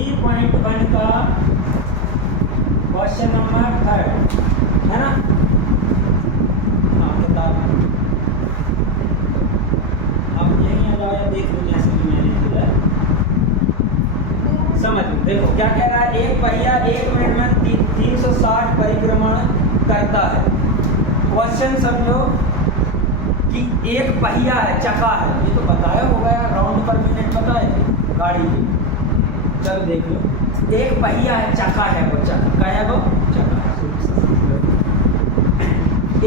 3.1 का question number 3 है ना। हाँ किताब आप यहीं आ जाओ या देख लो जैसे कि मैंने दिया समझ लो। देखो क्या कह रहा है, एक पहिया 1 मिनट में 360 परिक्रमण करता है। क्वेश्चन समझो कि एक पहिया है, चक्का है, ये तो बताया होगा यार, राउंड पर मिनट पता है गाड़ी की। चलो देख लो, एक पहिया है, चक्का है, वो चक्का क्या है, वो चक्का है।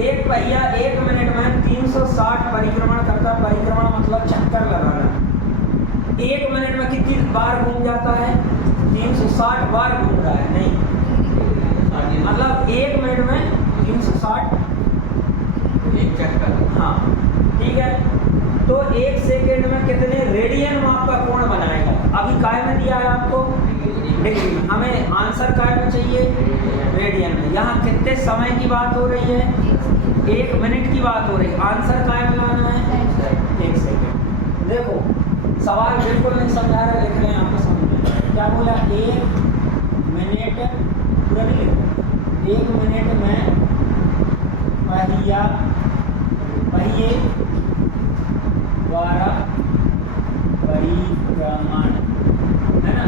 एक पहिया 1 मिनट में 360 परिक्रमण करता। परिक्रमण मतलब चक्कर लगाना। 1 मिनट में कितनी बार घूम जाता है, 360 बार घूम रहा है। नहीं मतलब 1 मिनट में 360 एक चक्कर। हाँ ठीक है। तो 1 सेकेंड में कितने रेडियन माप का कोण बनाएगा। अभी काय में दिया है आपको डिग्री, हमें आंसर काय में चाहिए, रेडियन में। यहाँ कितने समय की बात हो रही है, 1 मिनट की बात हो रही है। आंसर काय में लाना है, 1 सेकेंड। देखो सवाल बिल्कुल नहीं समझा रहे, लिख रहे हैं आपको समझ में। क्या बोला, 1 मिनट, पूरा नहीं लिखो, 1 मिनट में पहिए द्वारा परिक्रमण, है ना।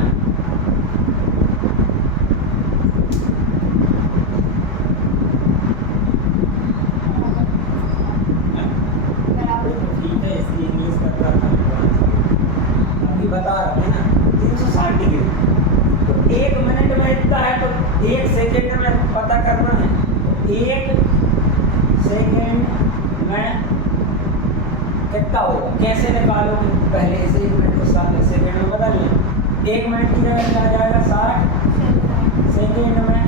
ठीक है, इसकी इंग्लिश कर रहा था अभी बता रहे हैं ना, 360 डिग्री। तो 1 मिनट में इतना है, तो 1 सेकेंड में पता करना है। 1 सेकेंड में कितना होगा, कैसे निकालोगे, पहले से 1 मिनट को 60 सेकेंड में बदल लें। 1 मिनट की जगह क्या आ जाएगा, 60 सेकेंड में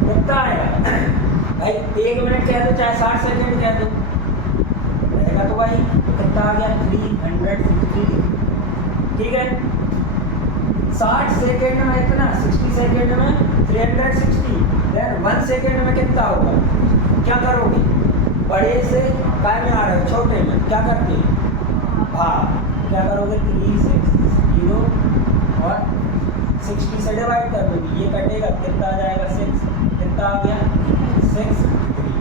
कितना आएगा भाई। 1 मिनट कह दो चाहे 60 सेकेंड कह दो, रहेगा तो भाई कितना आ गया, 360। ठीक है, 60 सेकेंड में इतना, 60 सेकेंड में 360। देन 1 सेकेंड में कितना होगा, क्या करोगे, बड़े से काय में आ रहे हो, छोटे में क्या करते हैं, भाग। क्या करोगे, 360 और 60 से डिवाइड कर दोगे, ये कटेगा, कितना आ जाएगा, 6। कितना आ गया, 6 डिग्री।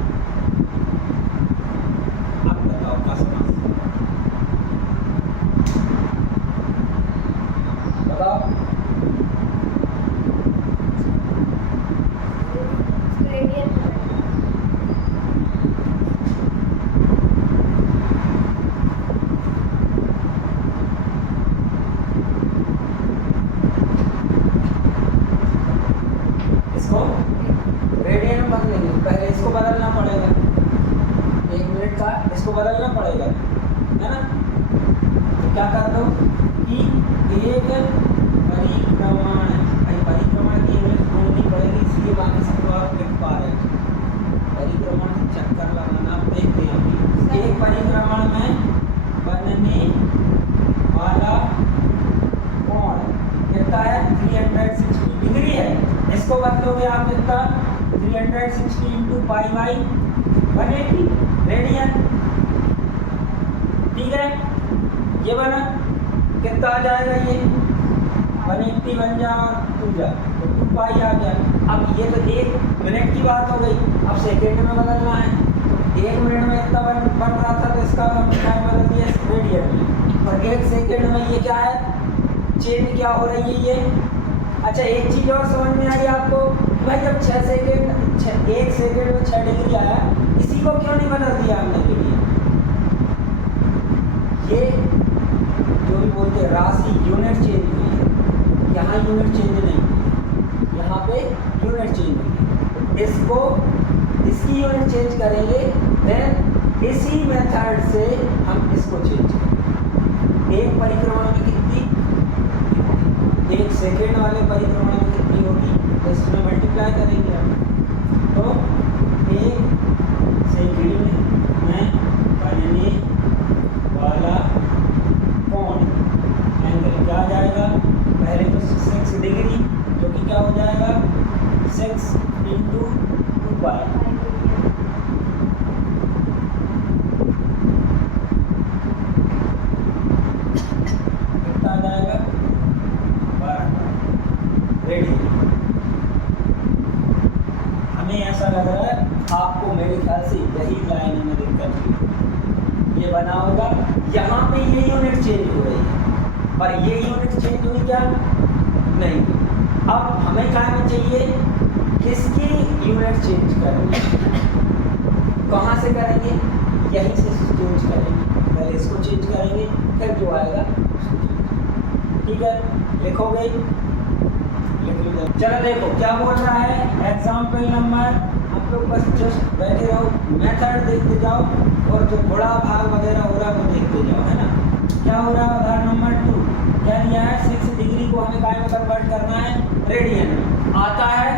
अब बताओ आसपास बताओ। रेडियन में बदलेंगे, पहले इसको बदलना पड़ेगा, 1 मिनट का इसको बदलना पड़ेगा, है ना। तो क्या कर दो कि एक परिक्रमण, भाई परिक्रमण की इंग्लिश बोलनी पड़ेगी, इसलिए बाकी सब आप लिख पा रहे हैं। परिक्रमण चक्कर लगाना, देखते हैं अभी। एक परिक्रमण में बनने वाला कोण कितना है, 360 डिग्री है। इसको बदलोगे आप कितना, 360 इंटू पाई बाई 180 रेडियन। ठीक है, ये बना, कितना आ जाएगा, ये 180 बन जा और 2 जा, तो 2 पाई आ गया। अब ये तो 1 मिनट की बात हो गई, अब सेकेंड में बदलना है। तो 1 मिनट में इतना बन रहा था, तो इसका हमने क्या बदल दिया, रेडियन में। और 1 सेकेंड में ये क्या है, चेंज क्या हो रही है ये। अच्छा एक चीज़ और समझ में आ रही है आपको, भाई जब 1 सेकेंड में 6 डिग्री आया, इसी को क्यों नहीं बदल दिया हमने के लिए। ये जो भी बोलते हैं राशि, यूनिट चेंज हुई है, यहाँ यूनिट चेंज नहीं हुई, यहाँ पे यूनिट चेंज हुई है। इसको, इसकी यूनिट चेंज करेंगे, देन इसी मेथड से हम इसको चेंज करेंगे। एक परिक्रमण में कितनी, 1 सेकेंड वाले परिक्रमण में कितनी होगी, तो इसमें मल्टीप्लाई करेंगे हम। तो 1 सेकेंड में बनने वाला कोण एंगल क्या आ जाएगा, पहले तो 6 डिग्री, जो कि क्या हो जाएगा, 6 इंटू 2 पाई। कितना आ जाएगा, बना होगा। यहाँ पे ये यूनिट चेंज हो रही है और ये यूनिट चेंज हुई क्या? नहीं। अब हमें क्या में चाहिए? किसकी यूनिट चेंज करनी है? कहाँ से करेंगे? यहीं से चेंज करेंगे। पहले इसको चेंज करेंगे, फिर जो आएगा। ठीक है, लिखोगे? चलो देखो क्या बोल रहा है। एग्जाम्पल नंबर, आप लोग बस जस्ट बैठे रहो, मेथड देखते जाओ और जो बड़ा भाग वगैरह हो रहा है वो देखते जाओ, है ना। क्या हो रहा है? उदाहरण नंबर 2 क्या दिया है? 6 डिग्री को हमें काय में कन्वर्ट करना है? रेडियन में। आता है?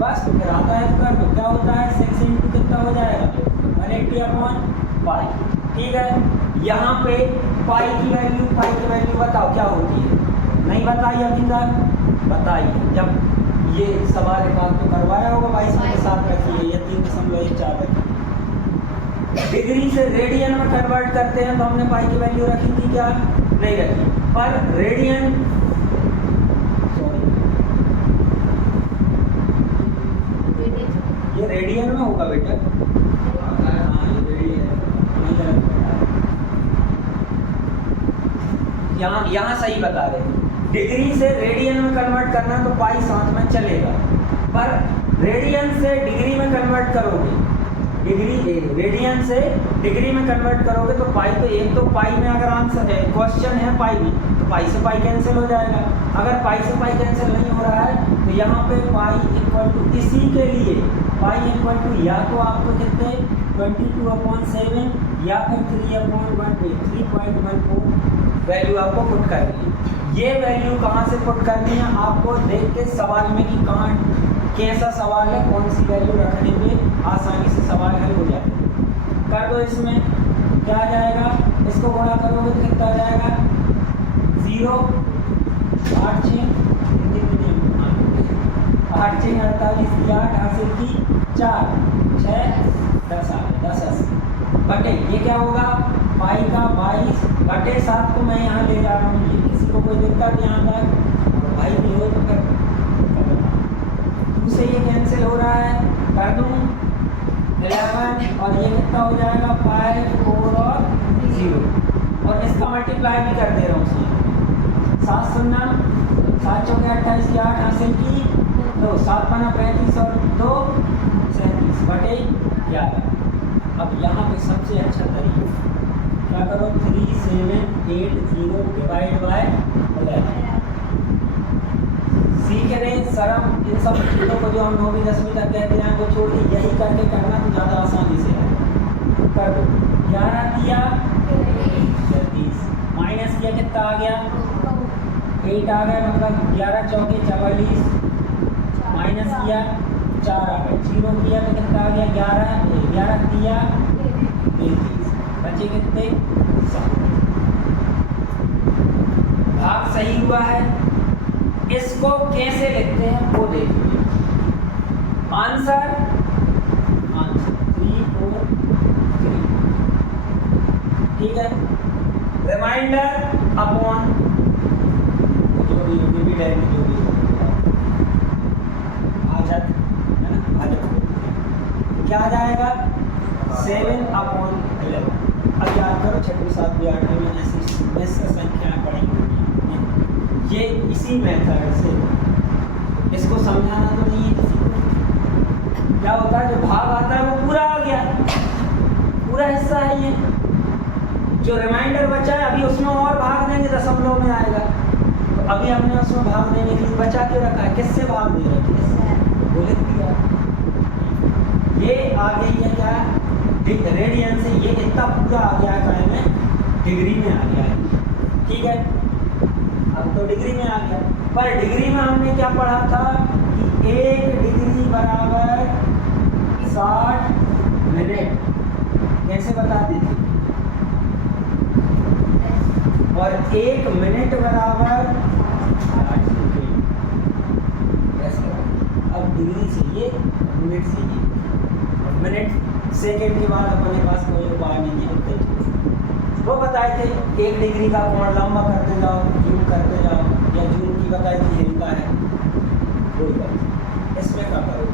बस फिर आता है तो कर दो। क्या होता है? 6 इंटू कितना हो जाएगा? 180/पाई। ठीक है, यहाँ पे पाई की वैल्यू बताओ क्या होती है? नहीं बताई अभी तक? बताइए। जब ये सवाल एक तो करवाया होगा 22 के साथ रखिए या 3.14 रखिए। डिग्री से रेडियन में कन्वर्ट करते हैं तो हमने पाई की वैल्यू रखी थी क्या? नहीं रखी। पर रेडियन, ये रेडियन में होगा बेटा। यहाँ सही बता रहे। डिग्री से रेडियन में कन्वर्ट करना तो पाई साथ में चलेगा, पर रेडियन से डिग्री में कन्वर्ट करोगे, रेडियन से डिग्री में कन्वर्ट करोगे तो पाई तो एक तो पाई में अगर आंसर है क्वेश्चन है पाई में तो पाई से पाई कैंसिल हो जाएगा। अगर पाई से पाई कैंसिल नहीं हो रहा है तो यहाँ पे पाई इक्वल टू, इसी के लिए पाई इक्वल टू या तो आपको कितने 22/7 या फिर 3/14 वैल्यू आपको पुट करनी है। ये वैल्यू कहाँ से पुट करनी है आपको देख के सवाल में कि कहाँ कैसा सवाल है, कौन सी वैल्यू रखने पे आसानी से सवाल हल हो जाए। कर दो। इसमें क्या आ जाएगा? इसको गुणा करोगे तो कितना आ जाएगा? 0 8 6 8 6 48 8 हासिल की 4 6 10 आ गए 10 बटे ये क्या होगा? पाई का 22/7 को मैं यहाँ ले जा रहा हूँ। ये किसी को कोई दिक्कत यहाँ तक भाई भी हो तो फिर से ये कैंसिल हो रहा है, कर दूँ 11 और ये कितना हो जाएगा? 5 4 और 0 और इसका मल्टीप्लाई भी कर दे रहा हूँ उसमें। 7 शून्य 7 चौके 28 की 8 हासिल की 2 7 5 35 और 2 37 बटे 11। अब यहाँ पे सबसे अच्छा तरीका क्या करो? 3780 डिवाइड बाय 11। सीख रहे शर्म इन सब चीज़ों को जो हम 9वीं 10वीं तक कहते हैं वो छोड़ के यही करके करना तो ज़्यादा आसानी से है। कर दो। 11 किया 37 माइनस किया कितना आ गया? 8 आ गया, मतलब 11 चौके 44 माइनस किया 4 आ गया। 0 किया तो कितना आ गया? 11 किया 33 बचे कितने? 7। भाग सही हुआ है। इसको कैसे लिखते हैं वो देखिए। आंसर 3 4 3। ठीक है, रिमाइंडर अपॉन जो भी भाजक है ना, भाजक क्या आ जाएगा? 7/11। अब याद करो 6वीं 7वीं 8वीं में ऐसी निश्चित संख्याएं पढ़ी होंगी। ये इसी मेथड से इसको समझाना तो नहीं है किसी को। क्या होता है? जो भाग आता है वो पूरा आ गया, पूरा हिस्सा है ये। जो रिमाइंडर बचा है अभी उसमें और भाग देंगे, दशमलव में आएगा। तो अभी हमने उसमें भाग देने के लिए बचा के रखा है। किससे भाग दे रहे हैं? वो लिख दिया। ये आ गई है क्या? रेडियन से। ये इतना पूरा आ गया है काय में? डिग्री में आ गया है। ठीक है, अब तो डिग्री में आ गया। पर डिग्री में हमने क्या पढ़ा था कि 1 डिग्री बराबर 60 मिनट कैसे बताते थे? और 1 मिनट बराबर 60 सेकेंड। अब डिग्री से ये, मिनट से ये, मिनट सेकेंड के बाद अपने पास कोई उपाय नहीं है। वो बताए थे 1 डिग्री का कोण लंबा करते जाओ, जूम करते जाओ, या जूम की बताई थी हिलता है, कोई बात इसमें क्या करो।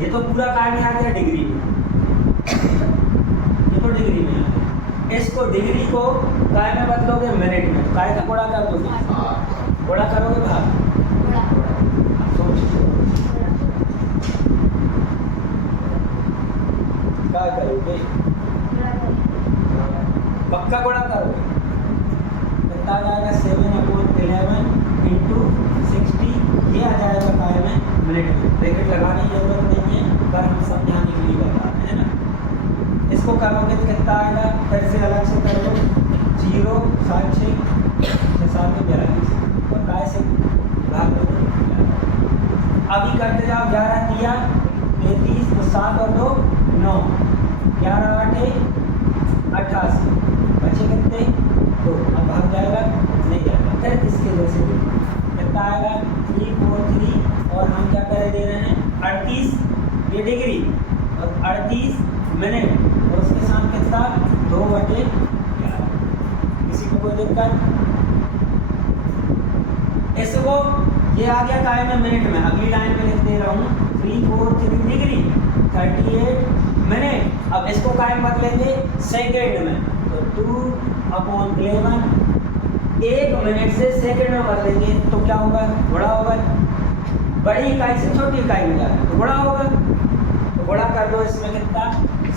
ये तो पूरा कार्य आ गया डिग्री में। इसको डिग्री को काय में बदलोगे मिनट में, तो काय का गुणा कर दोगे, गुणा करोगे भाग, सोचो क्या करोगे, पक्का गुणा करोगे, कितना आ जाएगा 7/11 इंटू 60, ये आ जाएगा काय में मिनट में। ब्रैकेट लगाने की जरूरत नहीं है, पर हम समझाने के लिए बता रहे हैं ना। इसको करोगे तो कितना आएगा, फिर से अलग से करो, 0 7 6 7 42 और काय से भाग दो। अभी करते जाओ, 11 दिया 33 तो 7 और 2 9, 11 8 88, बचे कितने 2, अब भाग जाएगा नहीं जाएगा। फिर इसके जैसे कितना आएगा 3 4 3 और हम क्या कर दे रहे हैं 38 ये डिग्री और 38 मिनट और उसके साथ कितना 2/11। किसी को कोई दिक्कत, इसको ये आ गया काय में मिनट में। अगली लाइन में लिख दे रहा हूँ 3 4 3 डिग्री 38 मिनट। अब इसको काय में बदलेंगे सेकेंड में, तो 2/11 1 मिनट से सेकेंड में बदलेंगे तो क्या होगा, गुणा होगा, बड़ी इकाई से छोटी इकाई में जाएगा तो गुणा होगा, तो गुणा कर दो इसमें कितना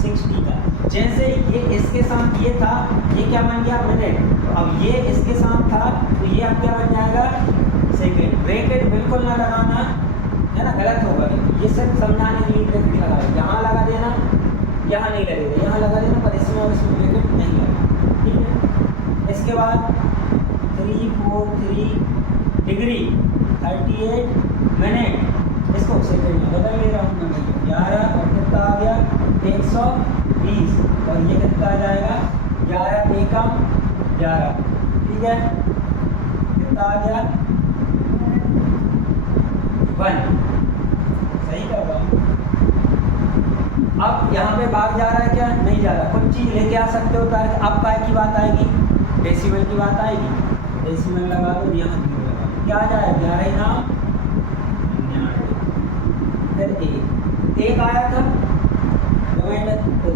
60 का। जैसे ये इसके साथ ये था, ये क्या बन गया मिनट, तो अब ये इसके साथ था तो ये अब क्या बन जाएगा सेकेंड। ब्रैकेट बिल्कुल ना लगाना है ना, गलत होगा, ये सब समझाने के लिए ब्रैकेट लगा, यहाँ लगा देना, यहाँ नहीं लगेगा, यहाँ लगा देना, पर इसमें और इसमें ब्रैकेट नहीं लगेगा, ठीक है। इसके बाद 3 4 3 डिग्री 38 मिनट, इसको सेकेंड में बदल ले रहा हूँ मैं, 11 और कितना आ गया 120 और ये कितना आ जाएगा 11 एकम 11, ठीक है, कितना आ गया 1, सही कर रहा हूँ। अब यहाँ पे भाग जा रहा है क्या, नहीं जा रहा, कुछ चीज़ लेके आ सकते हो ताकि अब काय की बात आएगी, डेसिमल की बात आएगी, डेसिमल लगा दो, यहाँ 0 लगा दो, क्या आ जाए 11 नाम 99, फिर 1 आया था डिवाइडर, तो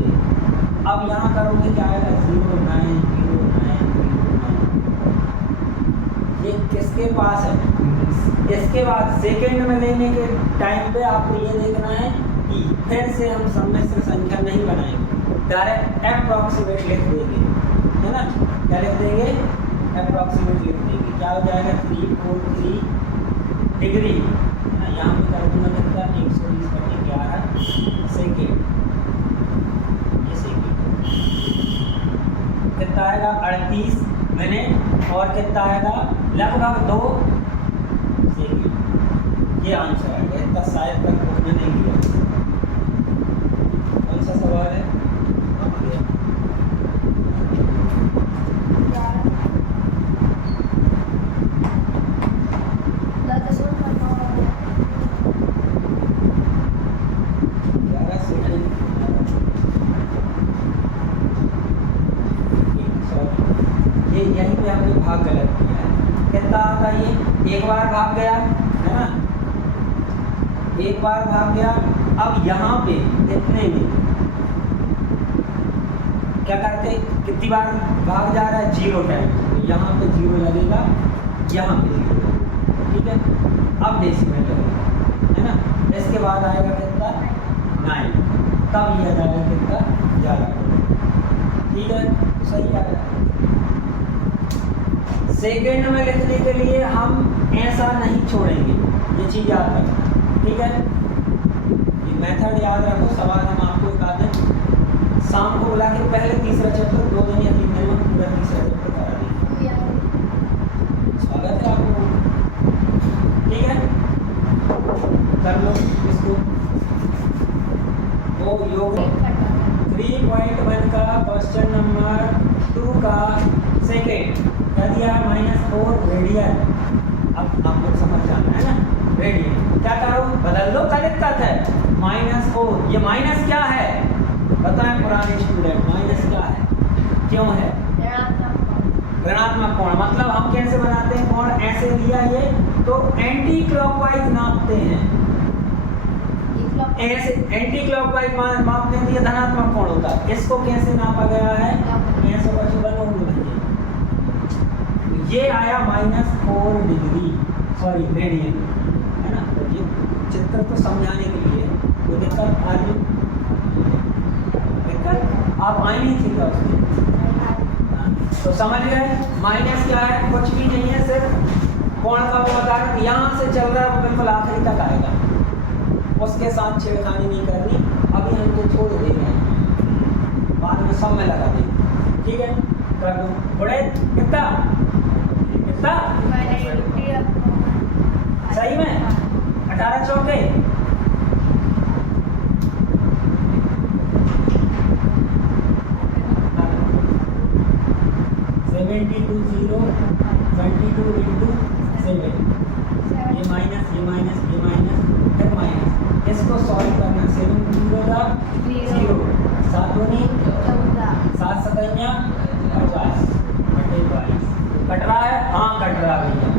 अब यहाँ करोगे क्या आएगा 0 9 0 9 0 9। ये किसके पास है, इसके बाद सेकेंड में लेने के टाइम पे आपको ये देखना है कि फिर से हम सम्मिश्र संख्या नहीं बनाएंगे, डायरेक्ट अप्रॉक्सीमेट लिख देंगे, है ना, क्या लिख देंगे अप्रॉक्सीमेट लिख देंगे, क्या हो जाएगा 3 4 3 डिग्री, है ना, यहाँ पे कर दूंगा कितना 120/11 सेकेंड, ये सेकेंड, कितना आएगा 38 मिनट और कितना आएगा लगभग 2 सेकेंड, ये आंसर आएगा। इतना शायद तक उसने नहीं दिया। कौन सा सवाल है, यहीं पे हमने भाग गलत किया है। कितना आता ये, एक बार भाग गया है ना, एक बार भाग गया। अब यहाँ पे इतने में क्या करते, कितनी बार भाग जा रहा है 0 टाइम, तो यहाँ पे 0 लगेगा, यहाँ पे 0 लगेगा, ठीक है। अब डेसिमल लगेगा, है ना, इसके बाद आएगा कितना 9, तब यह जाएगा कितना 11, ठीक है, सही आ रहा है। सेकेंड में लिखने के लिए हम ऐसा नहीं छोड़ेंगे, ये चीज़ याद रखना, ठीक है। ये मेथड याद रखो, सवाल हम आपको एक आधे शाम को बुला के पहले तीसरा चैप्टर 2 दिन या 3 दिन में पूरा तीसरा चैप्टर करा देंगे। स्वागत है आपको, ठीक है, कर लो इसको। वो योग 3.1 का क्वेश्चन नंबर 2 का सेकेंड क्या दिया है -4 रेडियन। अब आपको समझ जाना है ना, रेडियन क्या करो बदल दो, क्या दिक्कत है, -4, ये माइनस क्या है बताएं पुराने स्टूडेंट, माइनस क्या है, क्यों है ऋणात्मक कोण, मतलब हम कैसे बनाते हैं कोण, ऐसे लिया ये तो एंटी क्लॉकवाइज नापते हैं, ऐसे एंटी क्लॉकवाइज माप देंगे ये धनात्मक कोण होता है। इसको कैसे नापा गया है? ऐसे बच्चों बनोगे ये आया -4 डिग्री, सॉरी रेडियन, है ना। तो ये चित्र तो समझाने के लिए कोई दिक्कत आ रही, दिक्कत आप आई नहीं थी तो तो समझ गए। माइनस क्या है? कुछ भी नहीं है, सिर्फ कोण का वो बता रहे यहाँ से चल रहा है वो बिल्कुल आखिरी तक आएगा, उसके साथ छेड़खानी नहीं करनी। अभी हम तो छोड़ दे रहे हैं, बाद में सब में लगा देंगे, ठीक है। कर दो बड़े कितना कितना सही में 18 चौके 72 0 22 into 7, ये माइनस ये माइनस ये माइनस फिर माइनस, इसको सॉल्व करना। 7 0 का 0, 7 दूनी 7 सतैया 50 बटे 22 कट रहा है? हाँ कट रहा है भैया।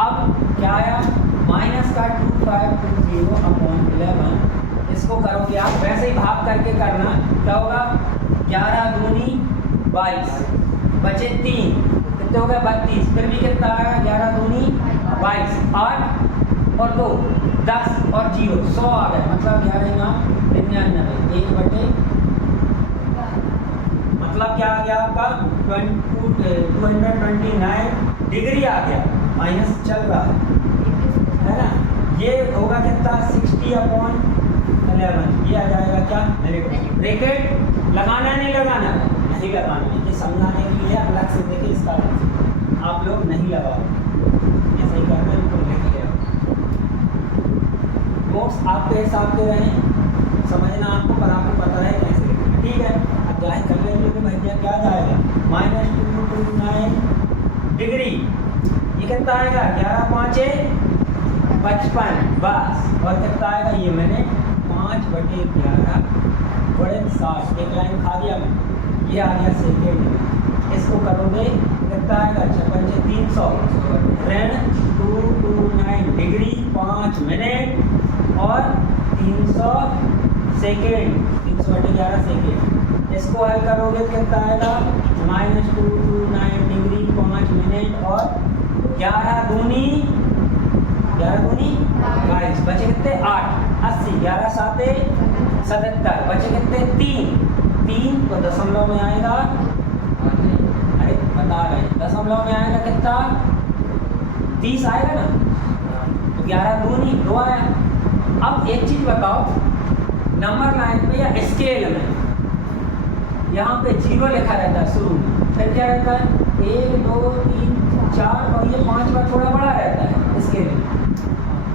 अब क्या आया? माइनस का 2520 अपॉन 11, इसको करोगे आप वैसे ही भाग करके करना। क्या होगा? 11 दूनी 22 बचे 3, कितने हो गए? 32। फिर भी कितना आया? 11 दूनी 22, 8 और 2 10 और 0 100 आ गए, मतलब 11×99 1 बटे, मतलब क्या आ गया आपका 229 डिग्री आ गया। माइनस चल रहा है ना। ये होगा कितना? 60/11, ये आ जाएगा क्या? ब्रैकेट लगाना नहीं लगाना? नहीं लगाना है, ये समझाने के लिए अलग से देखिए, इसका आप लोग नहीं लगाओ, ऐसे ही करना, इनको लिख लिया। नोट्स आपके हिसाब के रहें, समझना आपको, पर आपको पता है कैसे लिखना, ठीक है। अब जाहिर कर लेंगे कि भैया क्या जाएगा? -229 डिग्री, ये कितना आएगा? 11 5 55 बस, और कितना आएगा? ये मैंने 5 बटे 11 बड़े 60, एक लाइन खा दिया मैं, ये आ गया सेकेंड। इसको करोगे कितना आएगा? 56 300 ऋण 229 डिग्री 5 मिनट और 300 सेकेंड, 300 बटे 11 सेकेंड। इसको हल करोगे कितना आएगा? -229 डिग्री 5 मिनट और 11 दूनी 22, बचे कितने? 8 80, 11 7 77, बचे कितने? 3 तो दशमलव में आएगा, अरे बता रहे हैं, दशमलव में आएगा कितना? 30 आएगा ना। तो 11 दूनी 2 आया। अब एक चीज बताओ, नंबर लाइन पे या स्केल में यहाँ पे 0 लिखा रहता है शुरू में, फिर क्या रहता है? 1 2 3 4 और ये 5 बार थोड़ा बड़ा रहता है स्केल में,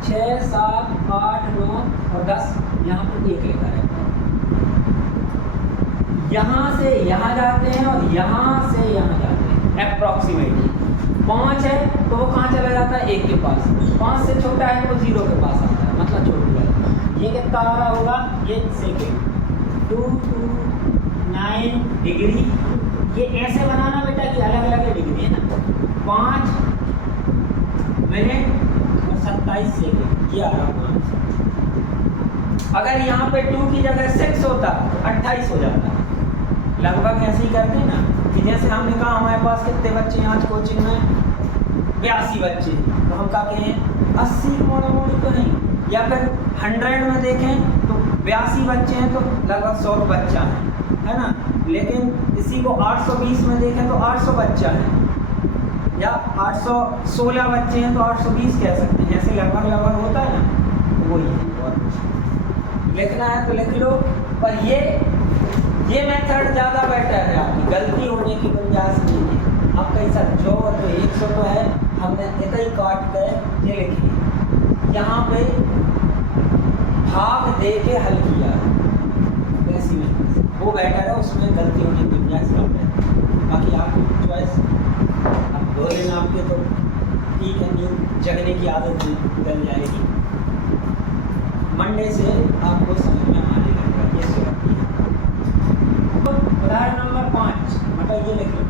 6 7 8 9 और 10, यहाँ पे 1 लिखा रहता है। यहाँ से यहाँ जाते हैं और यहाँ से यहाँ जाते हैं, अप्रॉक्सीमेटली 5 है तो वो कहाँ चला जाता है? 1 के पास। 5 से छोटा है तो 0 के पास आता है, मतलब छोटी बात। ये कितना आ रहा होगा? ये सेकेंड 229 डिग्री, ये ऐसे बनाना बेटा कि अलग अलग डिग्री है ना। 5 मिनट और 27 सेकेंड, ये आ रहा होगा। अगर यहाँ पे 2 की जगह 6 होता तो 28 हो जाता। लगभग ऐसे ही करते हैं ना, कि जैसे हमने कहा हमारे पास कितने बच्चे हैं आज कोचिंग में? 82 बच्चे, तो हम कहते हैं 80 मोड़ तो नहीं, या फिर 100 में देखें तो 82 बच्चे हैं तो लगभग 100 बच्चा है ना। लेकिन इसी को 820 में देखें तो 800 बच्चा है, या 816 बच्चे हैं तो 820 कह सकते हैं, जैसे लगभग लगभग होता है ना, वही है। और लिखना है तो लिख लो, पर ये मेथड ज़्यादा बेटर है, आपकी गलती होने की गुंजाइश नहीं है। अब कई सर जो तो 100 तो है, हमने इतना ही काट कर ये लिखी, यहाँ पे भाग दे के हल किया वैसी में वो बेटर है, उसमें गलती होने की गुंजाइश कम है। बाकी आपकी चॉइस, अब 2 दिन आपके तो ठीक है, न्यू जगने की आदत निकल जाएगी, मंडे से आपको समझ में आने लगेगा ये सुरक्षित है। उदाहरण नंबर 5, मतलब ये लिख लो,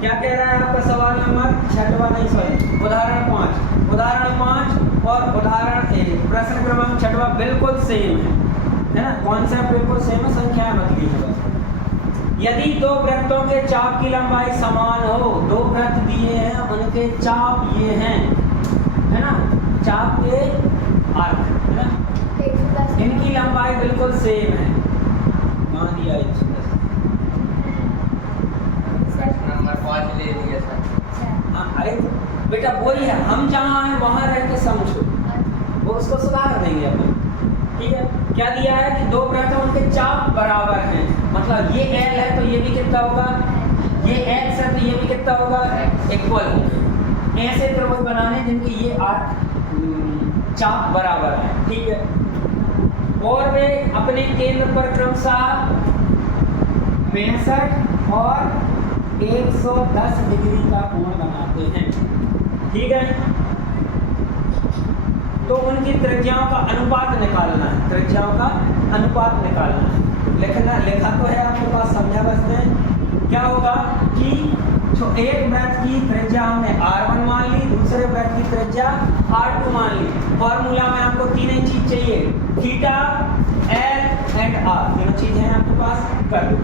क्या कह रहा है आपका सवाल नंबर 6वां, नहीं सॉरी उदाहरण 5 और उदाहरण 1 प्रश्न क्रमांक 6वां बिल्कुल सेम है ना, कॉन्सेप्ट बिल्कुल सेम है, संख्या मत लीजिएगा। यदि दो वृत्तों के चाप की लंबाई समान हो, दो वृत्त दिए हैं, उनके चाप ये हैं, है ना, चाप के आर्क है ना, इनकी लंबाई बिल्कुल सेम है, मान दिया 110। नंबर 5 ले लिया सर। हाँ, अरे बेटा वही है, हम जहाँ हैं वहाँ रह के समझो, वो उसको सुधार देंगे अपन, ठीक है। क्या दिया है कि दो वृत्त हैं, उनके चाप बराबर हैं, मतलब ये L है तो ये भी कितना होगा, ये X है तो ये भी कितना होगा, इक्वल होगा। ऐसे त्रिभुज बनाने जिनके ये आर्क चाप बराबर है, ठीक है। और वे अपने केंद्र पर क्रमशः 65 और 110 डिग्री का कोण बनाते हैं, ठीक है। तो उनकी त्रिज्याओं का अनुपात निकालना है, त्रिज्याओं का अनुपात निकालना है। लिखा तो है आपके पास, समझा बस में। क्या होगा कि जो एक वृत्त की त्रिज्या हमने R1 मान ली, दूसरे वृत्त की त्रिज्या R2 मान ली। फॉर्मूला में आपको तीनों चीज चाहिए, थीटा, L एंड R, तीनों चीजें हैं आपके पास, कर दो,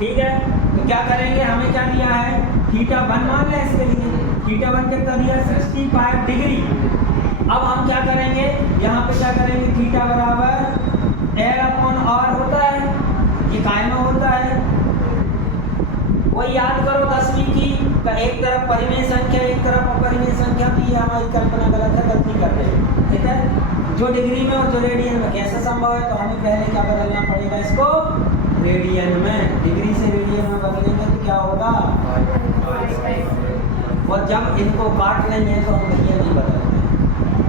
ठीक है। तो क्या करेंगे, हमें क्या दिया है, थीटा 1 मान लें इसके लिए, थीटा 1 कितना दिया, 65 डिग्री। अब हम क्या करेंगे, यहाँ पे क्या करेंगे, थीटा बराबर L/R होता है, ये कायम होता है, वो याद करो 10वीं की, एक तरफ परिमेय संख्या एक तरफ अपरिमेय संख्या, की हमारी कल्पना गलत है, गलती कर रहे हैं, ठीक है। जो डिग्री में और जो रेडियन में कैसे संभव है, तो हमें पहले क्या बदलना पड़ेगा, इसको रेडियन में, डिग्री से रेडियन में बदलेंगे तो क्या होगा, और जब इनको काट लेंगे तो हम ये नहीं बदलते,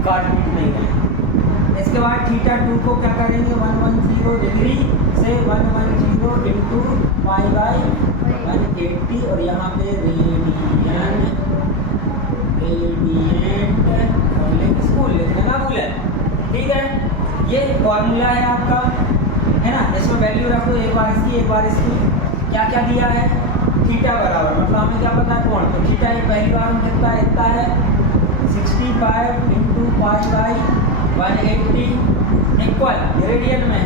काट पीट नहीं है। इसके बाद थीटा 2 को क्या करेंगे, 110 डिग्री से 110 इंटू पाई बाई 180, और यहाँ पे रेडियंट स्कूल लिखना ना भूलें, ठीक है। ये फॉर्मूला है आपका, है ना, इसमें वैल्यू रखो, एक बार इसकी एक बार इसकी। क्या क्या दिया है, थीटा बराबर, मतलब हमें क्या पता है कौन, तो थीटा एक पहली बार में कितना इतना है 65 into pi by 180 equal radian में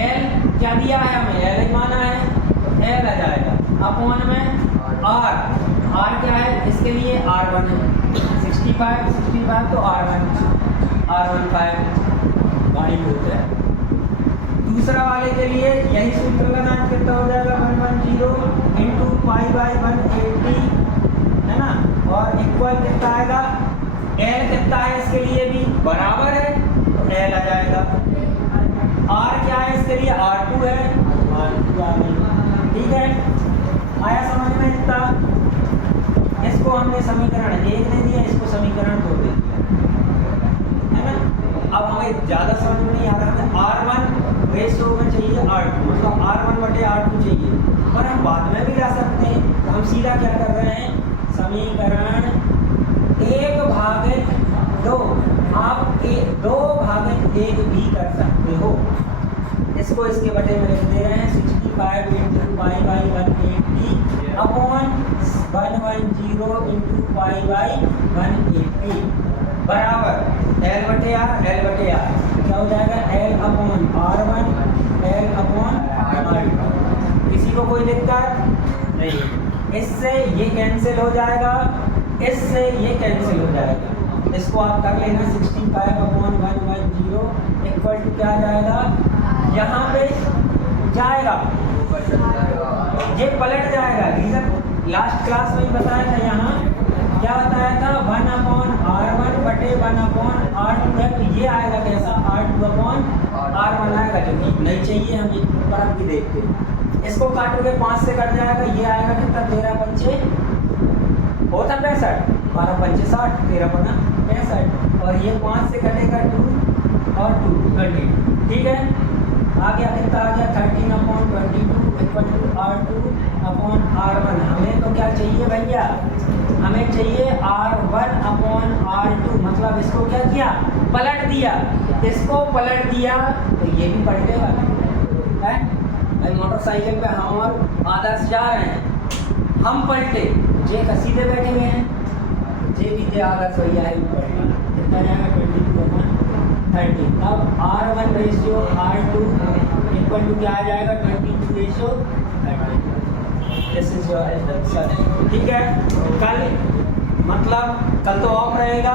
L क्या दिया है, हमें L माना है, तो L आ जाएगा अपॉन में R क्या है, इसके लिए R1 है, 65 तो R15 गाड़ी होता है। दूसरा वाले के लिए यही सूत्र लगाना, कितना हो जाएगा, 110 इंटू पाई बाई 180, है ना, और इक्वल कितना आएगा, L कितना है, इसके लिए भी बराबर है, तो L आ जाएगा। R क्या है, इसके लिए R2 है, R2 आ गई, ठीक है। आया समझ में इतना, इसको हमने समीकरण 1 दे दिया, इसको समीकरण 2 दे दिया, है ना। अब हमें ज़्यादा समझ में नहीं आ रहा, हमें R1 रेशो में चाहिए R2, मतलब R1/R2 चाहिए, पर हम बाद में भी ला सकते हैं। तो हम सीधा क्या कर रहे हैं, समीकरण 1/2 आप 2/1 भी कर सकते हो, इसको इसके बटे में लिख दे रहे हैं, 65 into pi by 180 upon 110 into pi by 180 बराबर L/R क्या हो जाएगा, L/R1 L/R2। किसी को कोई दिक्कत नहीं, इससे ये कैंसिल हो जाएगा, इससे ये कैंसिल हो जाएगा, इसको आप कर लेना, 65/110 इक्वल टू क्या आ जाएगा, यहाँ पे जाएगा, ये पलट जाएगा। रीजन लास्ट क्लास में ही बताया था, यहाँ क्या बताया था, 1/R1 बटे 1/R2 है, तो ये आएगा कैसा, R2/R1 आएगा, जो कि नहीं चाहिए हमें, पर हम भी देखते हैं। इसको काटोगे 5 से कट जाएगा, ये आएगा कितना, 13 पंचे होता 65, 12 पंचे 60, 13 बना 65, और ये 5 से कटेगा 2 और 2 20, ठीक है। आ गया कितना आ गया, 13/22 इक्वल टू R2/R1। हमें तो क्या चाहिए भैया, हमें चाहिए R1/R2, मतलब इसको क्या किया, पलट दिया, इसको पलट दिया, तो ये भी पलटेगा, है भाई। मोटरसाइकिल पे हम और आदर्श जा रहे हैं, हम पलटे, जे का सीधे बैठे हुए हैं, जे की जे आधा सही है पलटे, कितना जाएगा 22/30। अब R1 ratio R2 equal to क्या आ जाएगा 22/30। This is your answer. ठीक है, कल मतलब कल तो ऑफ रहेगा।